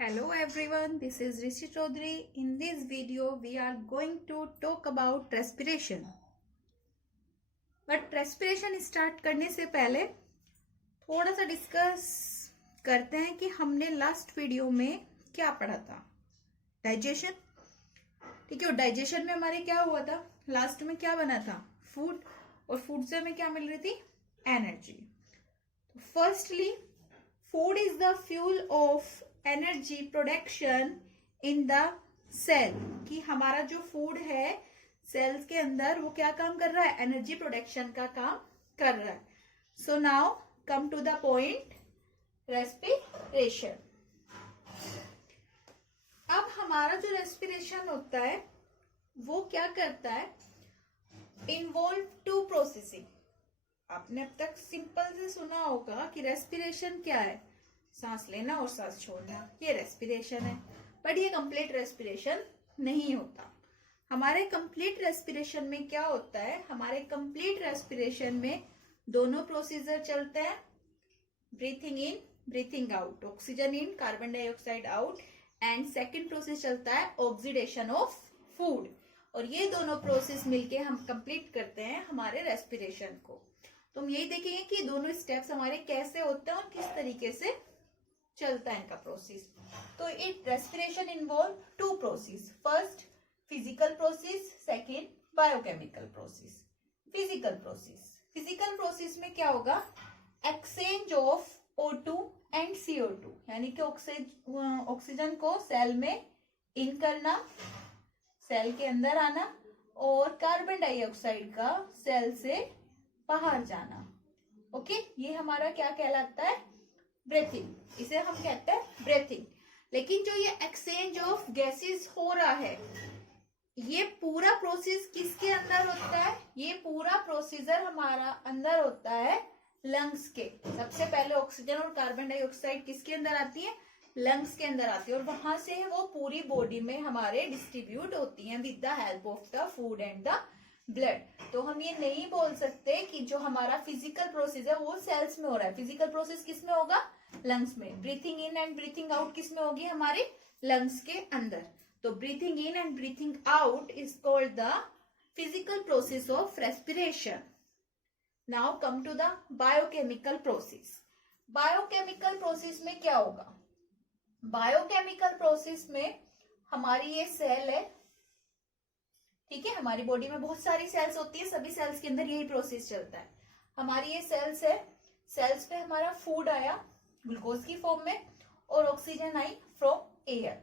Hello everyone, this is Rishi Chaudhary. In this video, we are going to talk about respiration. But respiration start करने से पहले थोड़ा सा discuss करते हैं कि हमने लास्ट वीडियो में क्या पढ़ा था। डाइजेशन, ठीक है। और डाइजेशन में हमारे क्या हुआ था, लास्ट में क्या बना था, फूड, और फूड से हमें क्या मिल रही थी, energy. Firstly, food is the fuel of energy production in the cell, कि हमारा जो फूड है सेल्स के अंदर वो क्या काम कर रहा है, एनर्जी प्रोडक्शन का काम कर रहा है। So now come to the point, respiration. अब हमारा जो रेस्पिरेशन होता है वो क्या करता है, इन्वॉल्व टू प्रोसेसिंग। आपने अब तक सिंपल से सुना होगा कि रेस्पिरेशन क्या है, सांस लेना और सांस छोड़ना, ये रेस्पिरेशन है। बट ये कंप्लीट रेस्पिरेशन नहीं होता। हमारे कंप्लीट रेस्पिरेशन में क्या होता है, हमारे कंप्लीट रेस्पिरेशन में दोनों प्रोसीजर चलते हैं, breathing in, breathing out, oxygen in, carbon dioxide out, and second process चलता है ऑक्सीडेशन ऑफ फूड। और ये दोनों प्रोसेस मिलके हम कंप्लीट करते हैं हमारे रेस्पिरेशन को। तो हम यही देखेंगे कि दोनों स्टेप्स हमारे कैसे होते हैं और किस तरीके से चलता है इनका प्रोसेस। तो it respiration involve two process, first physical process, second biochemical process. Physical process में क्या होगा, exchange of O2 and CO2, यानी कि ऑक्सीजन को सेल में इन करना, सेल के अंदर आना, और कार्बन डाइऑक्साइड का सेल से बाहर जाना। ओके, ये हमारा क्या कहलाता है, ब्रीथिंग, इसे हम कहते हैं ब्रीथिंग। लेकिन जो ये एक्सचेंज ऑफ गैसेस हो रहा है, ये पूरा प्रोसेस किसके अंदर होता है, ये पूरा प्रोसीजर हमारा अंदर होता है लंग्स के। सबसे पहले ऑक्सीजन और कार्बन डाइऑक्साइड किसके अंदर आती है, लंग्स के अंदर आती है, और वहां से वो पूरी बॉडी में हमारे डिस्ट्रीब्यूट होती हैं with the help of the food and the blood. तो हम ये नहीं बोल सकते कि जो हमारा फिजिकल प्रोसेस है वो सेल्स में हो रहा है। फिजिकल प्रोसेस किस में होगा, लंग्स में। Breathing in and breathing out किस में होगी, हमारे लंग्स के अंदर। तो breathing in and breathing out is called the physical process of respiration. Now come to the biochemical process. Biochemical process में क्या होगा, बायोकेमिकल प्रोसेस में हमारी ये सेल है, ठीक है। हमारी बॉडी में बहुत सारी सेल्स होती है, सभी सेल्स के अंदर यही प्रोसेस चलता है। हमारी ये सेल्स है, सेल्स पे हमारा फूड आया ग्लूकोज की फॉर्म में, और ऑक्सीजन आई फ्रॉम एयर,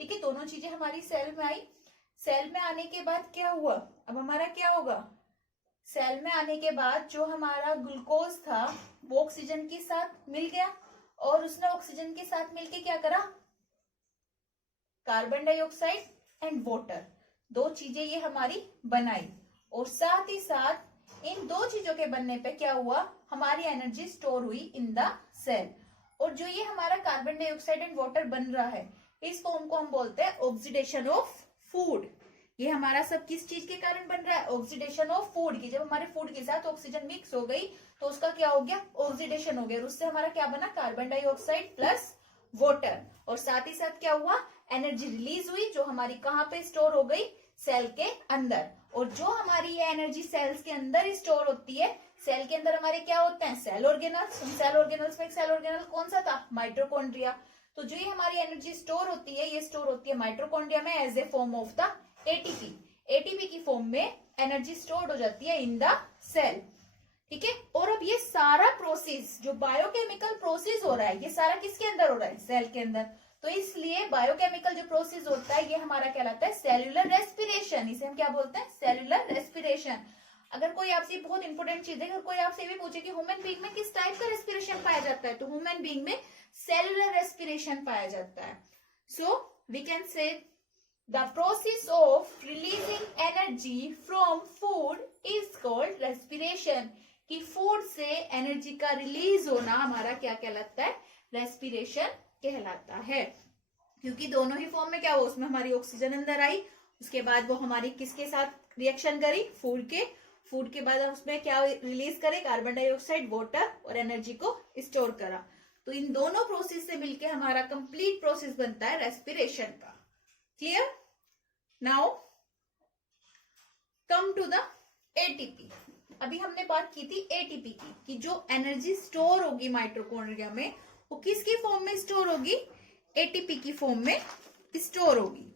ठीक है। दोनों चीजें हमारी सेल में आई। सेल में आने के बाद क्या हुआ, अब हमारा क्या होगा, सेल में आने के बाद जो हमारा ग्लूकोज था वो ऑक्सीजन के साथ मिल गया, और उसने ऑक्सीजन के साथ मिलके क्या करा, कार्बन डाइऑक्साइड एंड वाटर, दो चीजें ये हमारी बनाई। और साथ ही साथ इन दो चीजों के बनने पे क्या हुआ, हमारी एनर्जी स्टोर हुई इन द सेल। और जो ये हमारा कार्बन डाइऑक्साइड एंड वाटर बन रहा है, इस फॉर्म को हम बोलते हैं ऑक्सीडेशन ऑफ फूड। ये हमारा सब किस चीज के कारण बन रहा है, ऑक्सीडेशन ऑफ फूड की। जब हमारे फूड के साथ ऑक्सीजन मिक्स हो गई तो उसका क्या हो गया, ऑक्सीडेशन हो गया, और उससे हमारा क्या बना, कार्बन डाइऑक्साइड प्लस वाटर। और साथ ही साथ क्या हुआ, एनर्जी रिलीज हुई, जो हमारी कहाँ पे स्टोर हो गई, सेल के अंदर। और जो हमारी ये एनर्जी सेल्स के अंदर स्टोर होती है, सेल के अंदर हमारे क्या होते हैं, सेल ऑर्गेनल्स। सेल ऑर्गेनल्स में एक सेल ऑर्गेनल कौन सा था, माइटोकॉन्ड्रिया। तो जो ये हमारी एनर्जी स्टोर होती है, ये स्टोर होती है माइटोकॉन्ड्रिया में as a form of the ATP. ATP की फॉर्म में एनर्जी स्टोर हो जाती है इन द सेल, ठीक है। और अब ये सारा प्रोसेस जो बायोकेमिकल प्रोसेस हो रहा है, ये सारा किसके अंदर हो रहा है, सेल के अंदर। तो इसलिए बायोकेमिकल जो प्रोसेस होता है ये हमारा कहलाता है सेल्यूलर रेस्पिरेशन। इसे हम क्या बोलते हैं, सेल्यूलर रेस्पिरेशन। अगर कोई आपसे बहुत इंपॉर्टेंट चीज है, अगर कोई आपसे भी पूछे कि ह्यूमन बीइंग में किस टाइप का रेस्पिरेशन पाया जाता है, तो ह्यूमन बीइंग में सेल्यूलर रेस्पिरेशन पाया जाता है। So we can say the process of releasing energy from food is called respiration, कि फूड से एनर्जी का रिलीज होना हमारा क्या कहलाता है, रेस्पिरेशन कहलाता है। क्योंकि दोनों ही फॉर्म में क्या हुआ, उसमें हमारी ऑक्सीजन अंदर आई, उसके बाद वो हमारी किसके साथ रिएक्शन करी, फूड के बाद उसमें क्या रिलीज करे, कार्बन डाइऑक्साइड, वाटर, और एनर्जी को स्टोर करा। तो इन दोनों प्रोसेस से मिलके हमारा कंप्लीट प्रोसेस बनता है रेस्पिरेशन का। Clear? Now come to the ATP. अभी हमने बात की थी एटीपी की, कि जो एनर्जी स्टोर होगी माइटोकॉन्ड्रिया में वो किसकी फॉर्म में स्टोर होगी? एटीपी की फॉर्म में स्टोर होगी।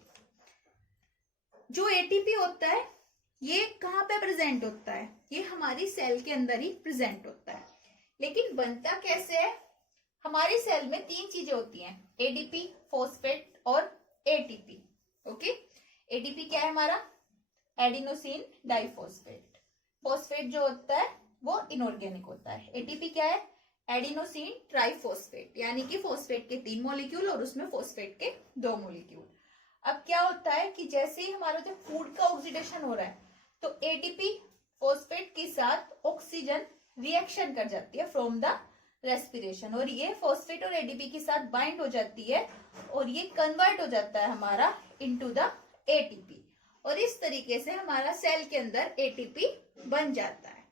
जो एटीपी होता है ये कहाँ पे प्रेजेंट होता है? ये हमारी सेल के अंदर ही प्रेजेंट होता है। लेकिन बनता कैसे है? हमारी सेल में 3 चीजें होती हैं, एडीपी, फॉस्फेट और एटीपी। ओके, एडीपी क्या है हमारा? Adenosine diphosphate. फॉस्फेट जो होता है वो इनऑर्गेनिक होता है। एटीपी क्या है? एडिनोसिन ट्राइफॉस्फेट, यानी कि फॉस्फेट के 3 मॉलिक्यूल और उसमें फॉस्फेट के 2 मॉलिक्यूल। अब क्या होता है कि जैसे ही हमारा जब फूड का ऑक्सीडेशन हो रहा है तो एटीपी फॉस्फेट के साथ ऑक्सीजन रिएक्शन कर जाती है फ्रॉम द रेस्पिरेशन, और ये फॉस्फेट और एटीपी के साथ बाइंड हो जाती है और ये कन्वर्ट हो जाता है हमारा इनटू द एटीपी, और इस तरीके से हमारा सेल के अंदर एटीपी बन जाता है।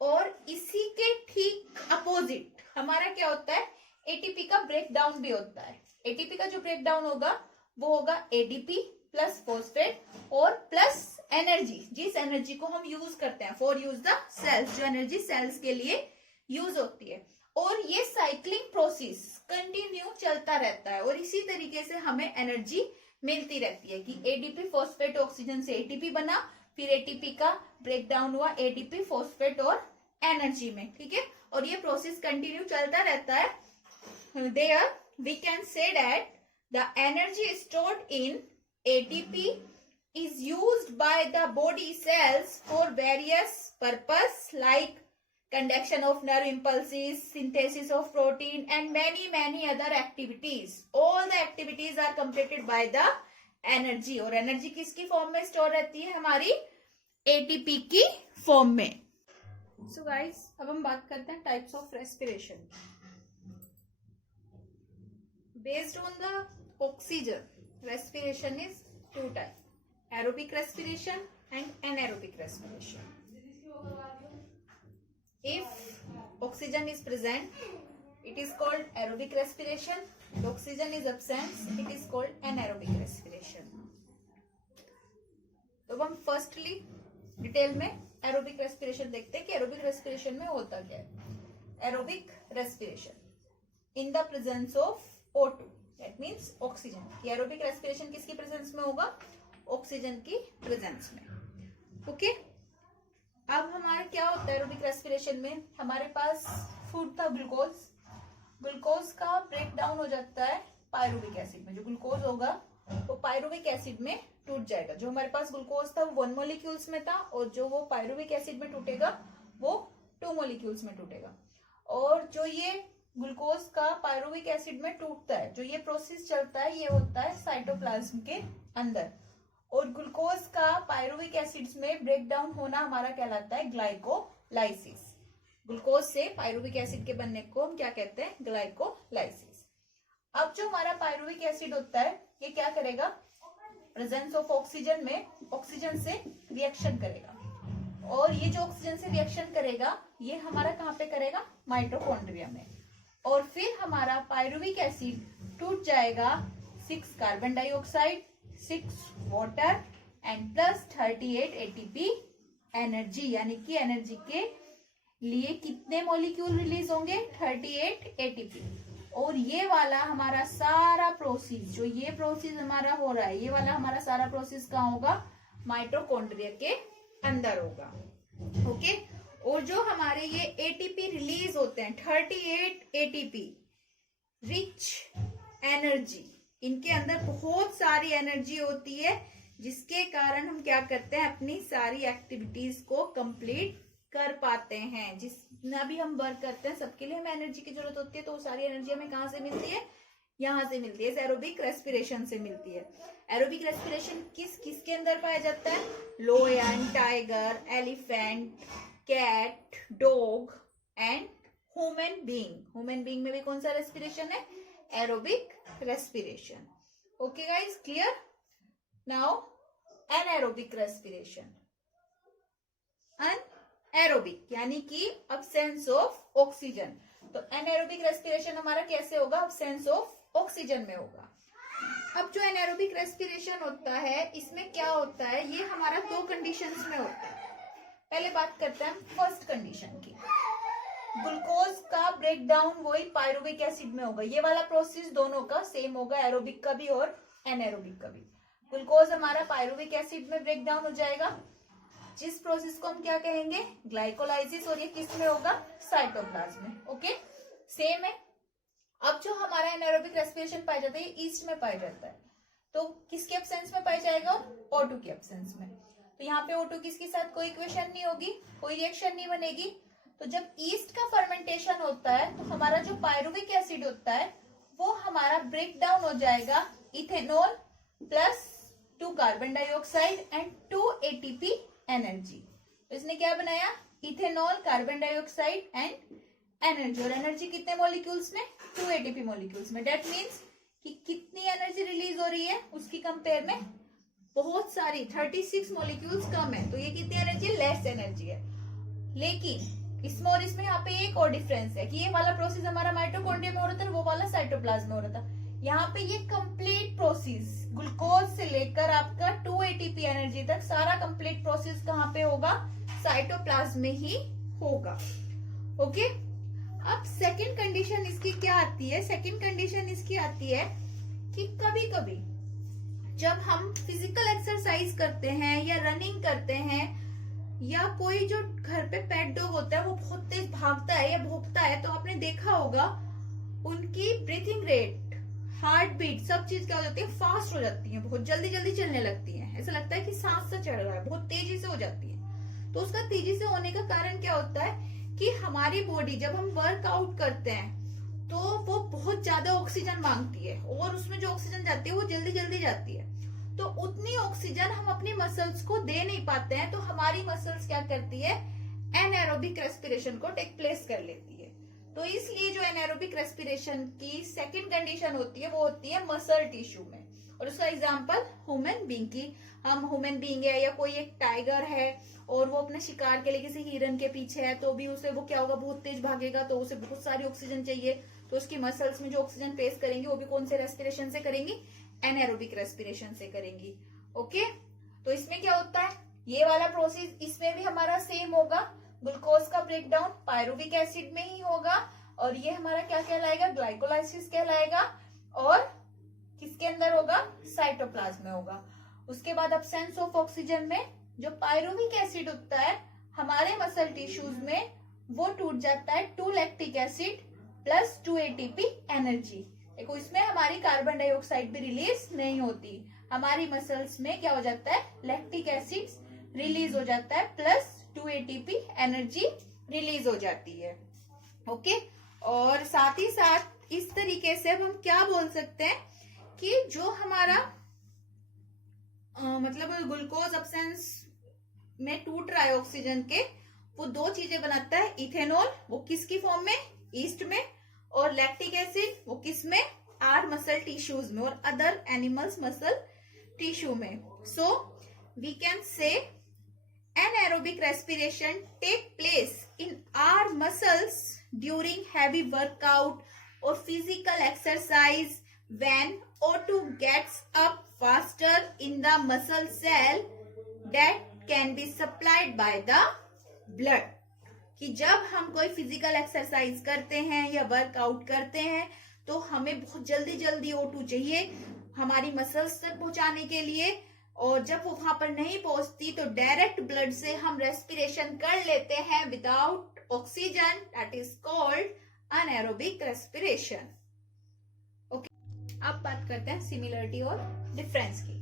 और इसी के ठीक अपोजिट हमारा क्या होता है? एटीपी का ब्रेक डाउन भी होता है। एटीपी का जो ब्रेक डाउन होगा वो होगा एडीपी प्लस फॉस्फेट और प्लस एनर्जी, जिस एनर्जी को हम यूज करते हैं फॉर यूज द सेल्स, जो एनर्जी सेल्स के लिए यूज होती है। और ये साइक्लिंग प्रोसेस कंटिन्यू चलता रहता है और इसी तरीके से हमें एनर्जी मिलती रहती है कि एडीपी फॉस्फेट ऑक्सीजन से एटीपी बना, फिर एटीपी का ब्रेक डाउन हुआ एडीपी फॉस्फेट और एनर्जी में। ठीक है, और ये प्रोसेस कंटिन्यू चलता रहता है। There we can say that the energy stored in ATP is used by the body cells for various purpose like conduction of nerve impulses, synthesis of protein and many other activities. All the activities are completed by the energy, और energy किसकी form में store रहती है? हमारी ATP की form में। So guys, अब हम बात करते हैं types of respiration. Based on the oxygen, respiration is 2 type, aerobic respiration and anaerobic respiration. If oxygen is present, it is called aerobic respiration. If oxygen is absent, it is called anaerobic respiration. तो हम firstly detail में aerobic respiration देखते हैं कि aerobic respiration में होता क्या है। Aerobic respiration in the presence of O2, that means oxygen. Aerobic respiration किसकी प्रेजेंस में होगा? ऑक्सीजन की प्रेजेंस में। ओके, अब हमारा क्या होता है एरोबिक रेस्पिरेशन में? हमारे पास फूड था ग्लूकोज, ग्लूकोज का ब्रेक डाउन हो जाता है पायरुविक एसिड में। जो ग्लूकोज होगा वो पायरुविक एसिड में टूट जाएगा। जो हमारे पास ग्लूकोज था वो 1 मॉलिक्यूल्स में था, और जो वो पायरुविक एसिड में टूटेगा वो 2 मॉलिक्यूल्स में टूटेगा। और जो ये ग्लूकोज का पायरुविक एसिड में टूटता है, जो ये प्रोसेस चलता है, ये होता है साइटोप्लाज्म के अंदर। और ग्लूकोज का पायरुविक एसिड्स में ब्रेक डाउन होना हमारा कहलाता है ग्लाइकोलाइसिस। ग्लूकोज से पायरुविक एसिड के बनने को हम क्या कहते हैं? ग्लाइकोलाइसिस। अब जो हमारा पायरुविक एसिड होता है ये क्या करेगा? प्रेजेंस ऑफ ऑक्सीजन में ऑक्सीजन से रिएक्शन करेगा, और ये जो ऑक्सीजन से रिएक्शन करेगा ये हमारा कहाँ पे करेगा? माइटोकॉन्ड्रिया में। और फिर हमारा पायरुविक एसिड टूट जाएगा 6 carbon dioxide, 6 water and plus 38 ATP energy, यानी कि एनर्जी के लिए कितने मॉलिक्यूल रिलीज होंगे? 38 एटीपी। और ये वाला हमारा सारा प्रोसेस, जो ये प्रोसेस हमारा हो रहा है, ये वाला हमारा सारा प्रोसेस कहाँ होगा? माइटोकॉन्ड्रिया के अंदर होगा। ओके, और जो हमारे ये एटीपी रिलीज होते हैं 38 एटीपी रिच एनर्जी, इनके अंदर बहुत सारी एनर्जी होती है, जिसके कारण हम क्या करते हैं? अपनी सारी एक्टिविटीज को कंप्लीट कर पाते हैं। जितना भी हम वर्क करते हैं सबके लिए हमें एनर्जी की जरूरत होती है, तो सारी एनर्जी हमें कहाँ से मिलती है? यहाँ से मिलती है, एरोबिक रेस्पिरेशन से मिलती है। एरोबिक रेस्पिरेशन किसके अंदर पाया जाता है? Lion, tiger, elephant, cat, dog and human being. Human being में भी कौन सा रेस्पिरेशन है? Aerobic respiration. Okay guys, clear? Now anaerobic respiration. Anaerobic यानी कि अब्सेंस ऑफ ऑक्सीजन। तो एनारोबिक रेस्पिरेशन हमारा कैसे होगा, अब्सेंस ऑफ ऑक्सीजन में होगा। अब जो एनारोबिक रेस्पिरेशन होता है इसमें क्या होता है, ये हमारा दो कंडीशंस में होता है। पहले बात करते हैं फर्स्ट कंडीशन की। ग्लूकोज का ब्रेक डाउन वही पायरुविक एसिड में होगा। ये वाला प्रोसेस दोनों का सेम होगा, एरोबिक का भी और एनारोबिक का भी। ग्लूकोज हमारा पायरुविक एसिड में ब्रेक डाउन हो जाएगा, जिस प्रोसेस को हम क्या कहेंगे, ग्लाइकोलाइसिस, और ये किस में होगा, साइटोप्लाज्म में। ओके, सेम है। अब जो हमारा एनारोबिक रेस्पिरेशन पाया जाता है ये ईस्ट में पाया जाता है, तो किसके एब्सेंस में पाया जाएगा, O2 के एब्सेंस में। तो यहाँ पे O2 किसके साथ कोई इक्वेशन नहीं होगी, कोई रिएक्शन नहीं बनेगी। तो जब ईस्ट का फर्मेंटेशन होता है तो हमारा जो पायरुविक एसिड होता है वो हमारा ब्रेक डाउन हो जाएगा ethanol plus 2 carbon dioxide and 2 ATP energy. तो इसने क्या बनाया, ethanol, carbon dioxide and energy. और एनर्जी कितने मॉलिक्यूल्स में, 2 ATP मॉलिक्यूल्स में। डेट मीन्स कि कितनी एनर्जी रिलीज हो रही है उसकी कंपेयर में बहुत सारी 36 मॉलिक्यूल्स कम है, तो ये कितनी एनर्जी, लेस एनर्जी है। लेकिन इसमें और इसमें यहाँ पे एक और डिफरेंस है कि ये वाला प्रोसेस हमारा माइटोकॉन्ड्रिया में हो रहा था, वो वाला साइटोप्लाज्म में हो रहा था। यहाँ पे ये कंप्लीट प्रोसेस ग्लूकोज से लेकर आपका 2 ATP एनर्जी तक सारा कंप्लीट प्रोसेस कहाँ पे होगा, साइटोप्लाज्म में ही होगा। ओके, अब सेकंड कंडीशन इसकी क्या आती है, सेकंड कंडीशन इसकी आती है कि कभी कभी जब हम फिजिकल एक्सरसाइज करते हैं या रनिंग करते हैं या कोई जो घर पे पेट डॉग होता है वो बहुत तेज भागता है या भौंकता है, तो आपने देखा होगा उनकी ब्रीथिंग रेट, हार्ट बीट, सब चीज क्या हो जाती है, फास्ट हो जाती है, बहुत जल्दी जल्दी चलने लगती है। ऐसा लगता है कि सांस से चढ़ रहा है, बहुत तेजी से हो जाती है। तो उसका तेजी से होने का कारण क्या होता है कि हमारी बॉडी जब हम वर्कआउट करते हैं तो वो बहुत ज्यादा ऑक्सीजन मांगती है, और उसमें जो ऑक्सीजन जाती है वो जल्दी जल्दी जाती है। तो उतनी ऑक्सीजन हम अपनी मसल्स को दे नहीं पाते हैं, तो हमारी मसल्स क्या करती है, एनारोबिक रेस्पिरेशन को टेक प्लेस कर लेती है। तो इसलिए जो एनारोबिक रेस्पिरेशन की सेकंड कंडीशन होती है वो होती है मसल टिश्यू में। और उसका एग्जांपल ह्यूमन बीइंग की, हम ह्यूमन बीइंग है या कोई एक टाइगर है और वो अपने शिकार के लिए किसी हिरन के पीछे है, तो भी उसे वो क्या होगा, बहुत तेज भागेगा, तो उसे बहुत सारी ऑक्सीजन चाहिए, तो उसकी मसल्स में जो ऑक्सीजन प्लेस करेंगी वो भी कौन से रेस्पिरेशन से करेंगी, एनारोबिक रेस्पिरेशन से करेंगी। ओके, तो इसमें क्या होता है, ये वाला प्रोसेस इसमें भी हमारा सेम होगा, ग्लूकोज का ब्रेकडाउन पायरुविक एसिड में ही होगा, और ये हमारा क्या कहलाएगा, ग्लाइकोलाइसिस कहलाएगा, और किसके अंदर होगा, साइटोप्लाज्म में होगा। उसके बाद अब्सेंस ऑफ ऑक्सीजन में जो पायरुविक एसिड होता है हमारे मसल टिश्यूज में वो टूट जाता है 2 lactic acid plus 2 ATP energy. देखो इसमें हमारी कार्बन डाइऑक्साइड भी रिलीज नहीं होती, हमारी मसल्स में क्या हो जाता है, लैक्टिक एसिड रिलीज हो जाता है प्लस 2 ATP एनर्जी रिलीज हो जाती है। ओके, और साथ ही साथ इस तरीके से अब हम क्या बोल सकते हैं कि जो हमारा मतलब ग्लूकोज अब्सेंस में टूट रहा है ऑक्सीजन के, वो 2 चीजें बनाता है, इथेनॉल वो किसकी फॉर्म में, ईस्ट में, और लैक्टिक एसिड वो किस में, आर मसल टिश्यूज में और अदर एनिमल्स मसल टिश्यू में। So we can say anaerobic respiration take place in our muscles during heavy workout or physical exercise when O2 gets up faster in the muscle cell that can be supplied by the blood। कि जब हम कोई physical exercise करते हैं या workout करते हैं तो हमें बहुत जल्दी जल्दी O2 चाहिए हमारी मसल्स तक पहुंचाने के लिए, और जब वो वहां पर नहीं पहुंचती तो डायरेक्ट ब्लड से हम रेस्पिरेशन कर लेते हैं without oxygen, that is called anaerobic respiration. Okay, अब बात करते हैं सिमिलरिटी और डिफरेंस की।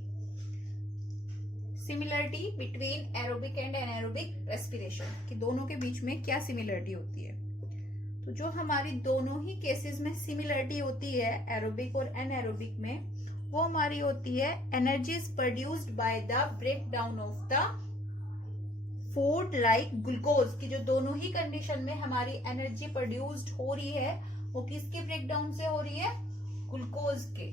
Similarity between aerobic and anaerobic respiration, कि दोनों के बीच में क्या सिमिलरिटी होती है। तो जो हमारी दोनों ही केसेस में सिमिलरिटी होती है एरोबिक और एनारोबिक में, वो हमारी होती है energies produced by the break down of the food like glucose, की जो दोनों ही कंडीशन में हमारी एनर्जी प्रोड्यूस्ड हो रही है वो किसके ब्रेक डाउन से हो रही है, ग्लूकोज के।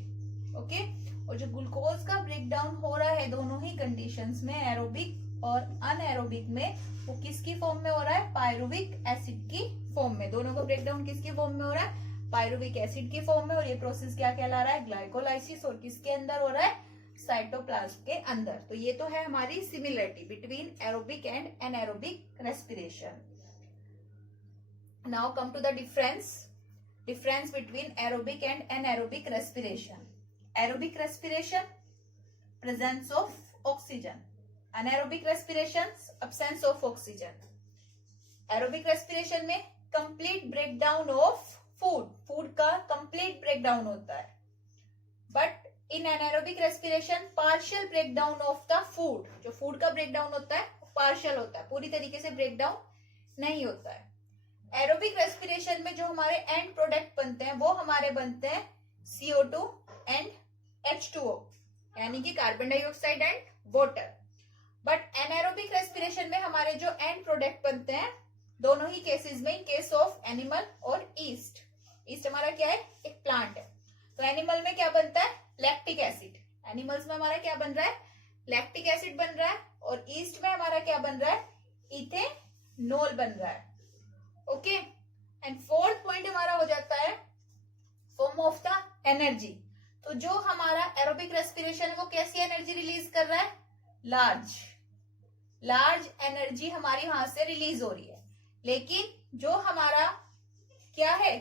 ओके, और जो ग्लूकोज का ब्रेक डाउन हो रहा है दोनों ही कंडीशंस में, एरोबिक और अनएरोबिक में वो किसकी फॉर्म में हो रहा है, पायरुविक एसिड की फॉर्म में। दोनों का ब्रेकडाउन किसकी फॉर्म में हो रहा है, पायरुविक एसिड की फॉर्म में। और ये प्रोसेस क्या कहला रहा है, ग्लाइकोलाइसिस, और किसके अंदर हो रहा है, साइटोप्लाज्म के अंदर। तो ये तो है हमारी similarity between aerobic and anaerobic respiration. Now come to the difference between aerobic and anaerobic respiration. Aerobic respiration, presence of oxygen. Anaerobic respiration, absence of oxygen. Aerobic respiration में complete breakdown of food का complete breakdown होता है, but in anaerobic respiration partial breakdown of the food. जो food का breakdown होता है partial होता है, पूरी तरीके से breakdown नहीं होता है। एरोबिक रेस्पिरेशन में जो हमारे एंड प्रोडक्ट बनते हैं वो हमारे बनते हैं CO2 एंड H2O, यानी कि carbon dioxide and water. But anaerobic respiration में हमारे जो एंड प्रोडक्ट बनते हैं दोनों ही केसेस में, इन केस ऑफ एनिमल और ईस्ट हमारा क्या है, एक प्लांट है। तो एनिमल में क्या बनता है, लैक्टिक एसिड। एनिमल्स में हमारा क्या बन रहा है, लैक्टिक एसिड बन रहा है, और ईस्ट में हमारा क्या बन रहा है, इथेनॉल बन रहा है। ओके, एंड फोर्थ पॉइंट हमारा हो जाता है फॉर्म ऑफ द एनर्जी। तो जो हमारा एरोबिक रेस्पिरेशन है वो कैसी एनर्जी रिलीज कर रहा है, लार्ज एनर्जी हमारी वहां से रिलीज हो रही है। लेकिन जो हमारा क्या है,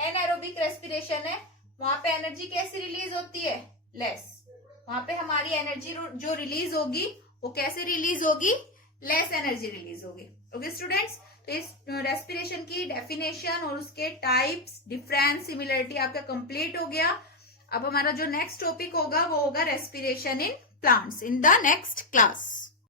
एनएरोबिक रेस्पिरेशन है, वहां पे एनर्जी कैसे रिलीज होती है, लेस। वहां पे हमारी एनर्जी जो रिलीज होगी वो कैसे रिलीज होगी, लेस एनर्जी रिलीज होगी। ओके स्टूडेंट्स, तो इस रेस्पिरेशन की डेफिनेशन और उसके टाइप्स, डिफरेंस, सिमिलरिटी आपका कंप्लीट हो गया। अब हमारा जो नेक्स्ट टॉपिक होगा वो होगा respiration in plants in the next class.